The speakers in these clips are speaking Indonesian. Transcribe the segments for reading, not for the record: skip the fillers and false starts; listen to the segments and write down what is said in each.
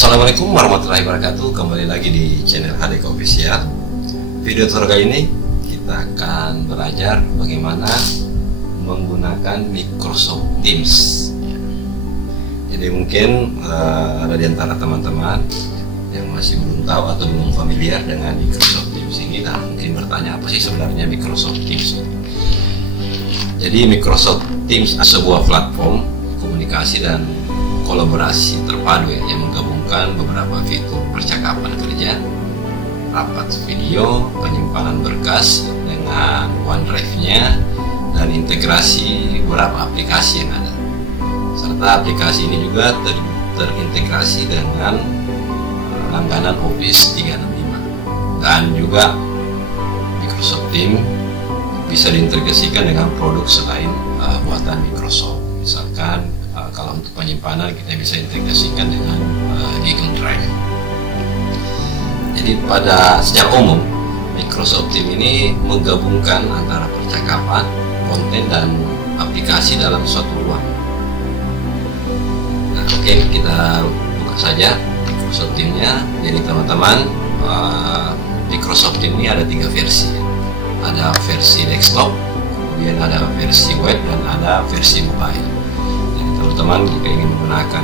Assalamualaikum warahmatullahi wabarakatuh. Kembali lagi di channel HDK Official. Video tutorial kali ini kita akan belajar bagaimana menggunakan Microsoft Teams. Jadi mungkin ada di antara teman-teman yang masih belum tahu atau belum familiar dengan Microsoft Teams ini dan mungkin bertanya apa sih sebenarnya Microsoft Teams ini. Jadi Microsoft Teams adalah sebuah platform komunikasi dan kolaborasi terpadu yang menggabungkan beberapa fitur percakapan kerja, rapat video, penyimpanan berkas dengan OneDrive-nya, dan integrasi beberapa aplikasi yang ada. Serta aplikasi ini juga terintegrasi dengan langganan Office 365. Dan juga Microsoft Teams bisa diintegrasikan dengan produk selain buatan Microsoft. Misalkan kalau untuk penyimpanan kita bisa integrasikan dengan Google Drive. Jadi secara umum Microsoft Teams ini menggabungkan antara percakapan, konten dan aplikasi dalam suatu ruang. Nah, oke, kita buka saja Microsoft Teams-nya. Jadi teman-teman, Microsoft Teams ini ada 3 versi. Ada versi desktop, kemudian ada versi web dan ada versi mobile. Teman-teman jika ingin menggunakan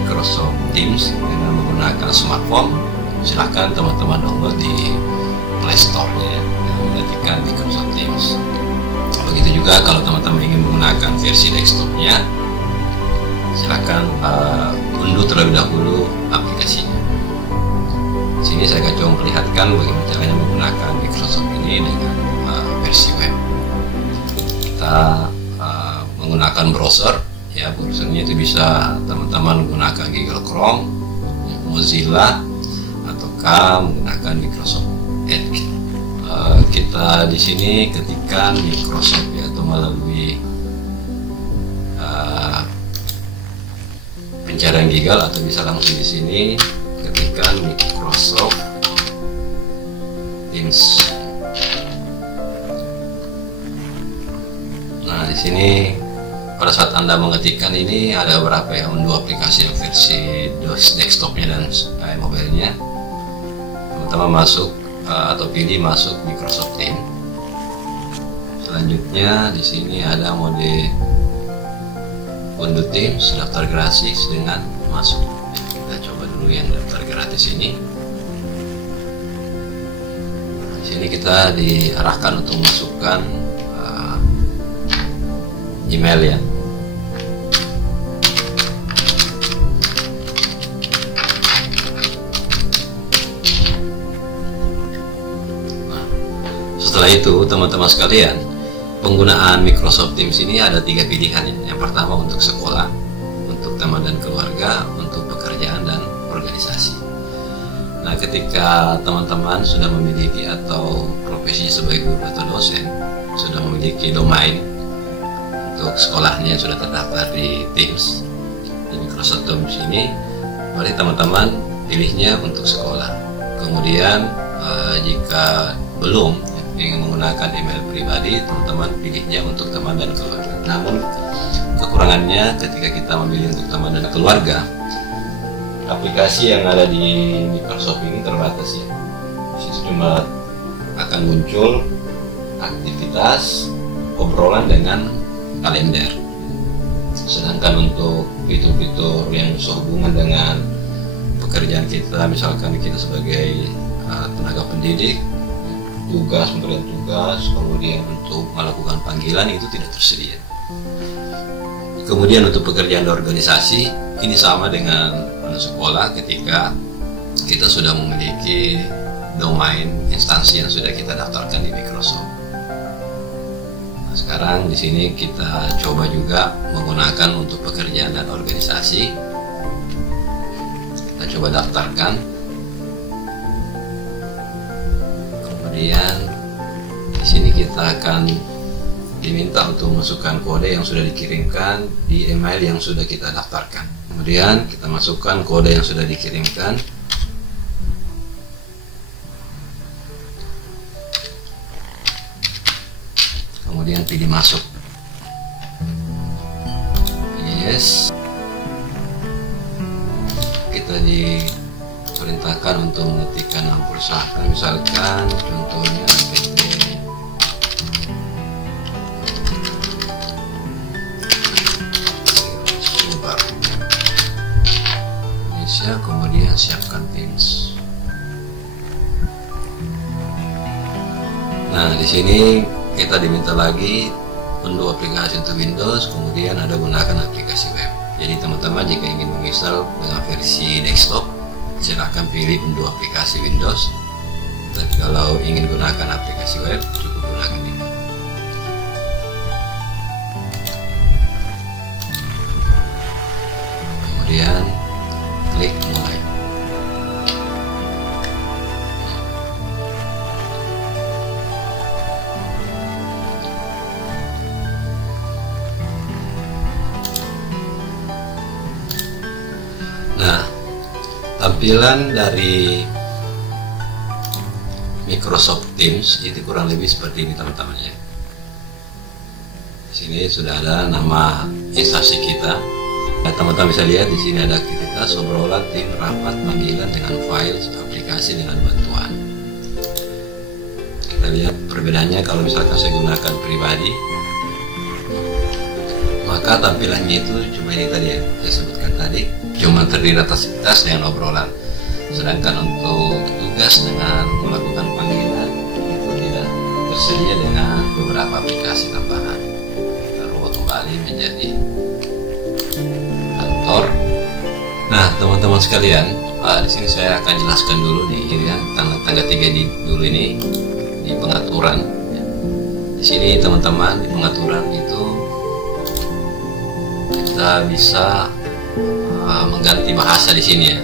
Microsoft Teams dengan menggunakan smartphone, silahkan teman-teman download di Play Store-nya dan mengetikkan Microsoft Teams. Begitu juga kalau teman-teman ingin menggunakan versi desktop-nya, silahkan unduh terlebih dahulu aplikasinya. Di sini saya akan coba memperlihatkan bagaimana caranya menggunakan Microsoft ini dengan versi web. Kita menggunakan browser. Ya, browsernya itu bisa teman-teman menggunakan Google Chrome, Mozilla, ataukah menggunakan Microsoft Edge. Kita di sini ketikkan Microsoft ya, atau melalui pencarian Google, atau bisa langsung di sini ketikkan Microsoft Teams. Nah, di sini pada saat Anda mengetikkan ini ada beberapa yang unduh aplikasi yang versi desktopnya dan mobilenya. Teman-teman masuk atau pilih masuk Microsoft Teams. Selanjutnya di sini ada mode unduh Teams, daftar gratis dengan masuk. Kita coba dulu yang daftar gratis ini. Di sini kita diarahkan untuk masukkan email ya. Setelah itu teman-teman sekalian, penggunaan Microsoft Teams ini ada 3 pilihan. Yang pertama untuk sekolah, untuk teman dan keluarga, untuk pekerjaan dan organisasi. Nah, ketika teman-teman sudah memiliki atau profesinya sebagai guru atau dosen, sudah memiliki domain untuk sekolahnya sudah terdaftar di Teams, di Microsoft Teams ini, mari teman-teman pilihnya untuk sekolah. Kemudian jika belum ingin menggunakan email pribadi, teman-teman pilihnya untuk teman dan keluarga. Namun kekurangannya ketika kita memilih untuk teman dan keluarga, aplikasi yang ada di Microsoft ini terbatas ya. Situ cuma akan muncul aktivitas obrolan dengan kalender. Sedangkan untuk fitur-fitur yang sehubungan dengan pekerjaan kita, misalkan kita sebagai tenaga pendidik, tugas, memberikan tugas, kemudian untuk melakukan panggilan, itu tidak tersedia. Kemudian untuk pekerjaan organisasi, ini sama dengan sekolah ketika kita sudah memiliki domain instansi yang sudah kita daftarkan di Microsoft. Sekarang di sini kita coba juga menggunakan untuk pekerjaan dan organisasi. Kita coba daftarkan. Kemudian di sini kita akan diminta untuk masukkan kode yang sudah dikirimkan di email yang sudah kita daftarkan. Kemudian kita masukkan kode yang sudah dikirimkan. Kemudian pilih masuk. Yes. Kita ada diperintahkan untuk mengetikkan nama perusahaan, misalkan contohnya PT Subar Indonesia, kemudian siapkan Teams. Nah, di sini kita diminta lagi unduh aplikasi untuk Windows, kemudian ada gunakan aplikasi web. Jadi teman-teman jika ingin menginstal dengan versi desktop, silakan pilih unduh aplikasi Windows. Tapi kalau ingin gunakan aplikasi web, cukup gunakan ini. Kemudian klik mulai. Nah, tampilan dari Microsoft Teams itu kurang lebih seperti ini teman-teman ya. Di sini sudah ada nama instansi kita. Nah, teman-teman bisa lihat di sini ada aktivitas, obrolan, tim, rapat, panggilan dengan file, aplikasi dengan bantuan. Kita lihat perbedaannya. Kalau misalkan saya gunakan pribadi, maka tampilannya itu cuma ini tadi ya, saya sebutkan tadi, cuma terdiri atas tas dengan obrolan. Sedangkan untuk tugas dengan melakukan panggilan itu tidak tersedia dengan beberapa aplikasi tambahan. Kita rubah kembali menjadi kantor. Nah, teman-teman sekalian, di sini saya akan jelaskan dulu di ya, tanda 3 dulu ini di pengaturan. Di sini teman-teman di pengaturan itu kita bisa mengganti bahasa di sini ya.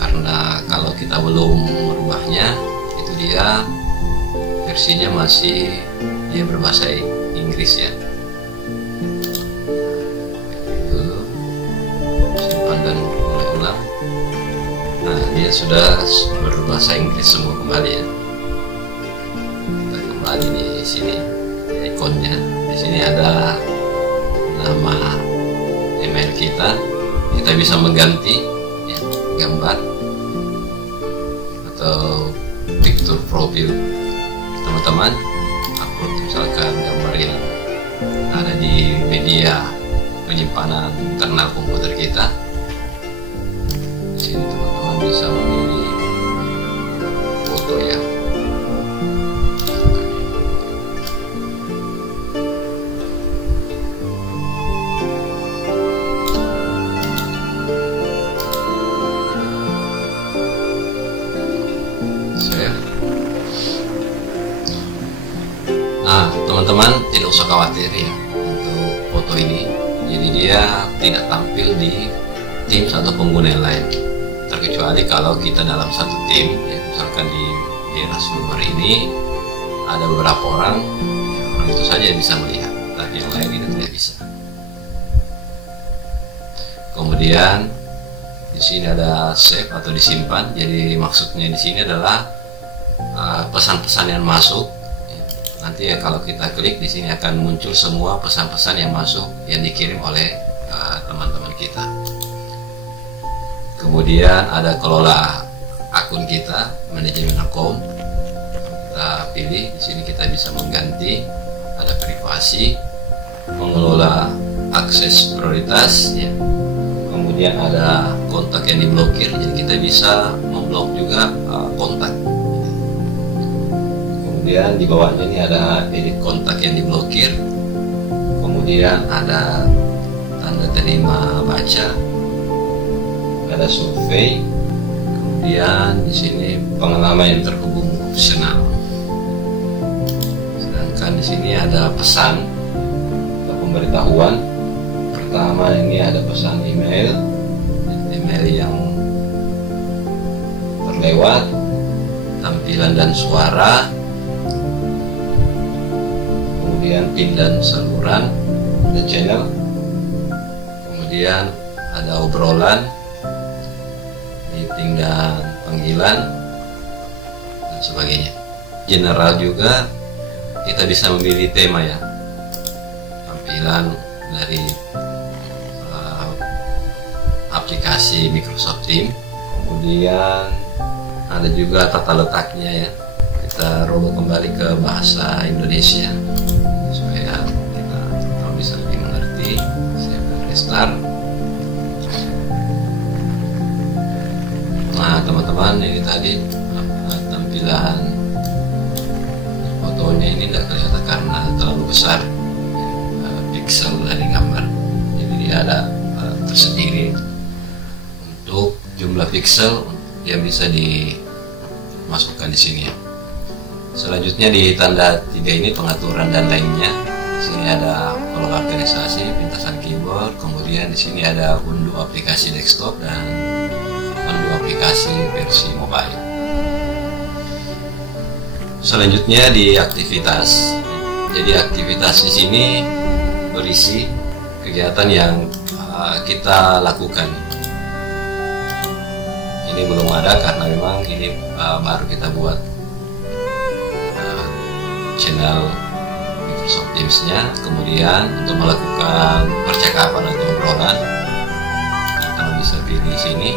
Karena kalau kita belum merubahnya, itu dia versinya masih dia berbahasa Inggris ya. Itu simpan dan mulai ulang. Nah, dia sudah berbahasa Inggris semua kembali ya. Kita kembali di sini ikonnya. Di sini ada nama email kita bisa mengganti ya, gambar atau picture profil teman-teman, upload misalkan gambar yang ada di media penyimpanan internal komputer kita. Di sini teman-teman bisa memilih foto ya. Nah, teman-teman tidak usah khawatir ya untuk foto ini. Jadi dia tidak tampil di Teams atau pengguna yang lain, terkecuali kalau kita dalam satu tim ya, misalkan di era Subar ini ada beberapa orang, ya, orang itu saja yang bisa melihat, tapi yang lain itu tidak bisa. Kemudian di sini ada save atau disimpan. Jadi maksudnya di sini adalah pesan-pesan yang masuk. Nanti ya kalau kita klik di sini akan muncul semua pesan-pesan yang masuk yang dikirim oleh teman-teman kita. Kemudian ada kelola akun kita, manajemen akun. Kita pilih di sini, kita bisa mengganti. Ada privasi, mengelola akses prioritas ya. Kemudian ada kontak yang diblokir, jadi kita bisa memblok juga kontak. Kemudian di bawahnya ini ada edit kontak yang diblokir. Kemudian ada tanda terima baca, ada survei. Kemudian di sini pengalaman yang terhubung opsional. Sedangkan di sini ada pesan atau pemberitahuan. Pertama ini ada pesan email yang terlewat, tampilan dan suara. Kemudian pin dan saluran, ada channel, kemudian ada obrolan, meeting dan panggilan, dan sebagainya. General juga kita bisa memilih tema ya, tampilan dari aplikasi Microsoft Teams. Kemudian ada juga tata letaknya ya. Kita rubah kembali ke bahasa Indonesia supaya kita bisa lebih mengerti. Saya akan restart. Nah teman-teman, ini tadi tampilan fotonya ini tidak kelihatan karena terlalu besar pixel dari gambar. Jadi dia ada tersendiri untuk jumlah pixel yang bisa dimasukkan di sini ya. Selanjutnya di tanda 3 ini pengaturan dan lainnya. Di sini ada kolom organisasi, pintasan keyboard, kemudian di sini ada unduh aplikasi desktop dan unduh aplikasi versi mobile. Selanjutnya di aktivitas. Jadi aktivitas di sini berisi kegiatan yang kita lakukan. Ini belum ada karena memang ini baru kita buat channel Microsoft Teams-nya. Kemudian untuk melakukan percakapan atau obrolan, kita bisa pilih di sini.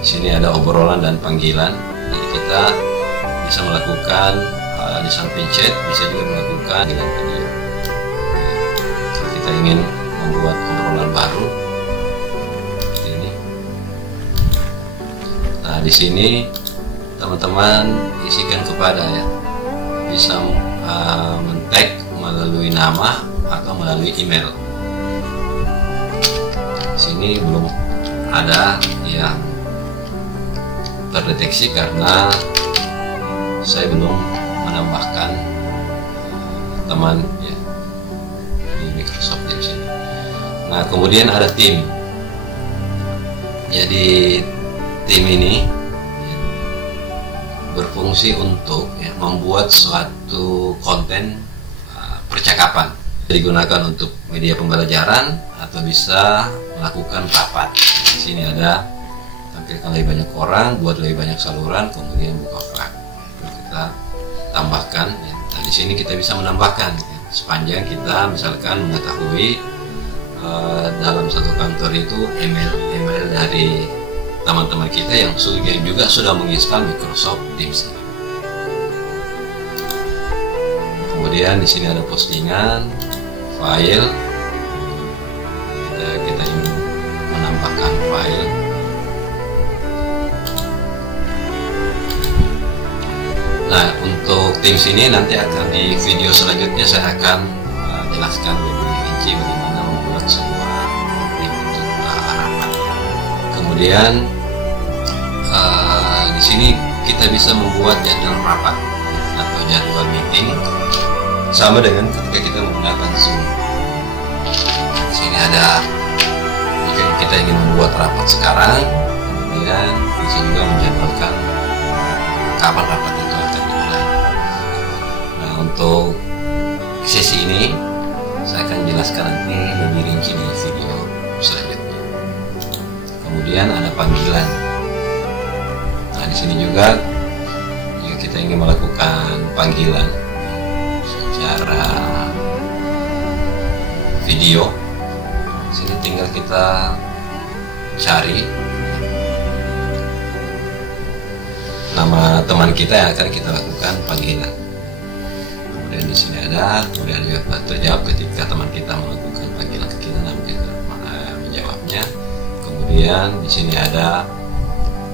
Di sini ada obrolan dan panggilan. Jadi kita bisa melakukan di samping chat, bisa juga melakukan dengan video. Kalau kita ingin membuat obrolan baru, seperti ini. Nah, di sini teman-teman isikan kepada ya, bisa men-tag melalui nama atau melalui email. Di sini belum ada yang terdeteksi karena saya belum menambahkan teman ya di Microsoft Teams ini. Nah, kemudian ada tim. Jadi tim ini berfungsi untuk ya, membuat suatu konten percakapan, digunakan untuk media pembelajaran atau bisa melakukan rapat. Di sini ada tampilkan lebih banyak orang, buat lebih banyak saluran, kemudian buka flag. Kita tambahkan. Ya. Nah, di sini kita bisa menambahkan ya, sepanjang kita misalkan mengetahui dalam satu kantor itu email dari teman-teman kita yang juga sudah menginstal Microsoft Teams. Kemudian di sini ada postingan, file. Kita ingin menambahkan file. Nah, untuk Teams ini nanti akan di video selanjutnya saya akan jelaskan lebih rinci bagaimana membuat sebuah tim untuk rapat. Kemudian di sini kita bisa membuat jadwal rapat atau jadwal meeting sama dengan ketika kita menggunakan Zoom. Di sini ada jika kita ingin membuat rapat sekarang, kemudian bisa juga menjadwalkan kapan rapat itu akan dimulai. Nah, untuk sesi ini saya akan jelaskan nanti lebih rinci di video selanjutnya. Kemudian ada panggilan. Nah, di sini juga jika kita ingin melakukan panggilan secara video, di sini tinggal kita cari nama teman kita yang akan kita lakukan panggilan. Kemudian di sini ada, kemudian juga terjawab ketika teman kita melakukan panggilan ke kita, namun kita menjawabnya. Kemudian di sini ada,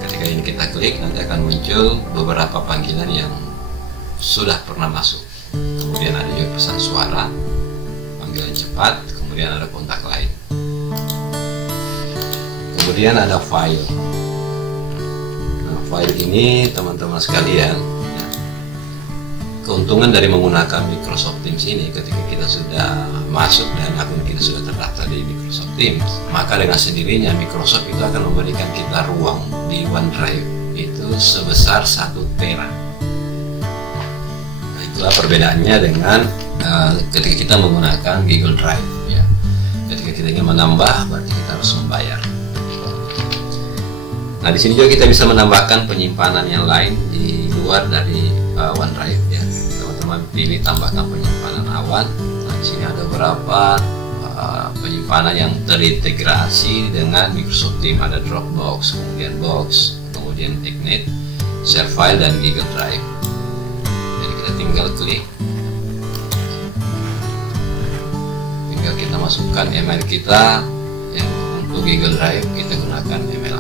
ketika ini kita klik nanti akan muncul beberapa panggilan yang sudah pernah masuk. Kemudian ada juga pesan suara, panggilan cepat, kemudian ada kontak lain. Kemudian ada file. Nah, file ini teman-teman sekalian, ya, keuntungan dari menggunakan Microsoft Teams ini, ketika kita sudah masuk dan akun kita sudah terdaftar di Microsoft Teams, maka dengan sendirinya Microsoft itu akan memberikan kita ruang di OneDrive itu sebesar 1 tera. Nah, itulah perbedaannya dengan ketika kita menggunakan Google Drive. Ya. Ketika kita ingin menambah, berarti kita harus membayar. Nah, di sini juga kita bisa menambahkan penyimpanan yang lain di luar dari OneDrive. Ya. Teman-teman pilih tambahkan penyimpanan awan. Nah, di sini ada beberapa penyimpanan yang terintegrasi dengan Microsoft Teams. Ada Dropbox, kemudian Box, kemudian Ignite, Share File, dan Google Drive. Jadi kita tinggal klik, tinggal kita masukkan email kita. Yang untuk Google Drive kita gunakan email.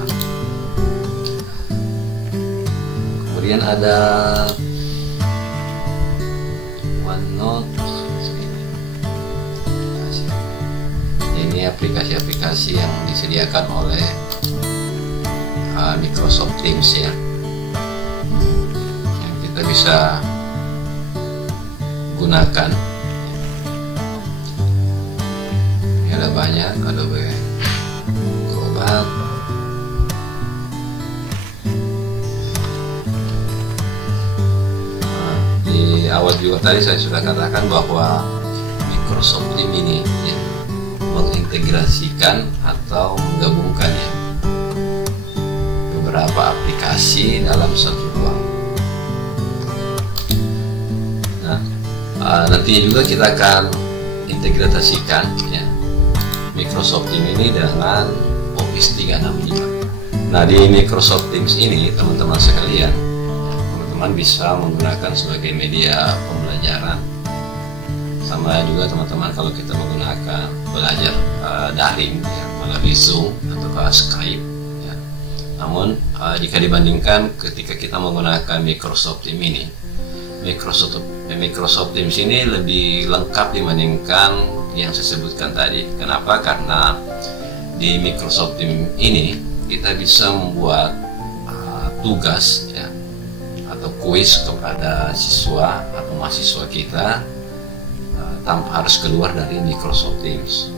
Kemudian ada OneNote. Ini aplikasi-aplikasi yang disediakan oleh Microsoft Teams ya, yang kita bisa gunakan. Ini ada banyak, Adobe Acrobat, di awal juga tadi saya sudah katakan bahwa Microsoft Teams ini ya, mengintegrasikan atau menggabungkan ya, beberapa aplikasi dalam satu ruang. Nah, nantinya juga kita akan integrasikan ya, Microsoft Teams ini dengan Office 365. Nah, di Microsoft Teams ini teman-teman sekalian, teman-teman bisa menggunakan sebagai media pembelajaran. Sama juga teman-teman kalau kita menggunakan belajar daring ya, melalui Zoom atau Skype ya. Namun jika dibandingkan ketika kita menggunakan Microsoft Teams ini, Microsoft Teams ini lebih lengkap dibandingkan yang saya sebutkan tadi. Kenapa? Karena di Microsoft Teams ini kita bisa membuat tugas ya, atau kuis kepada siswa atau mahasiswa kita tanpa harus keluar dari Microsoft Teams.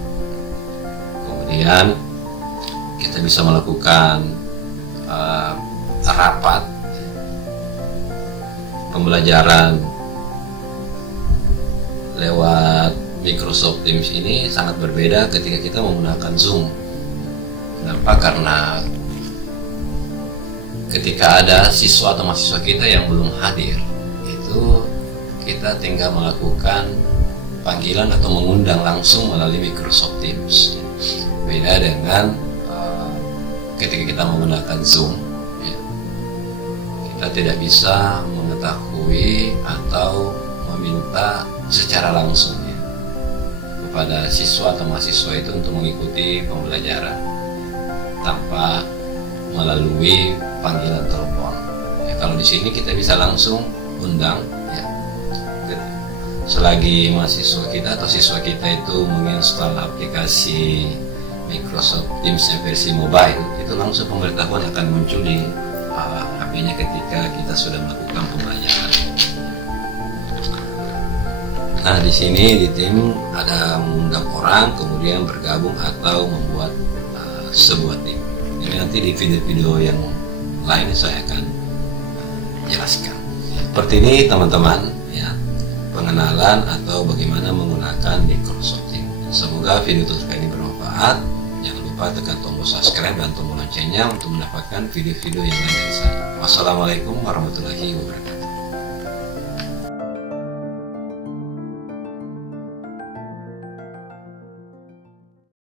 Kemudian kita bisa melakukan rapat pembelajaran lewat Microsoft Teams ini sangat berbeda ketika kita menggunakan Zoom. Kenapa? Karena ketika ada siswa atau mahasiswa kita yang belum hadir, itu kita tinggal melakukan panggilan atau mengundang langsung melalui Microsoft Teams. Beda dengan ketika kita menggunakan Zoom ya, kita tidak bisa mengetahui atau meminta secara langsung ya, kepada siswa atau mahasiswa itu untuk mengikuti pembelajaran tanpa melalui panggilan telepon ya. Kalau di sini kita bisa langsung undang ya, selagi mahasiswa kita atau siswa kita itu menginstal aplikasi Microsoft Teams versi mobile, itu langsung pemberitahuan akan muncul di HP-nya ketika kita sudah melakukan pembelajaran. Nah, di sini di tim ada mengundang orang kemudian bergabung atau membuat sebuah tim. Ini nanti di video-video yang lain saya akan jelaskan. Seperti ini teman-teman ya, pengenalan atau bagaimana menggunakan Microsoft Teams. Semoga video tutorial ini bermanfaat. Jangan lupa tekan tombol subscribe dan tombol loncengnya untuk mendapatkan video-video yang lain dari saya. Wassalamualaikum warahmatullahi wabarakatuh.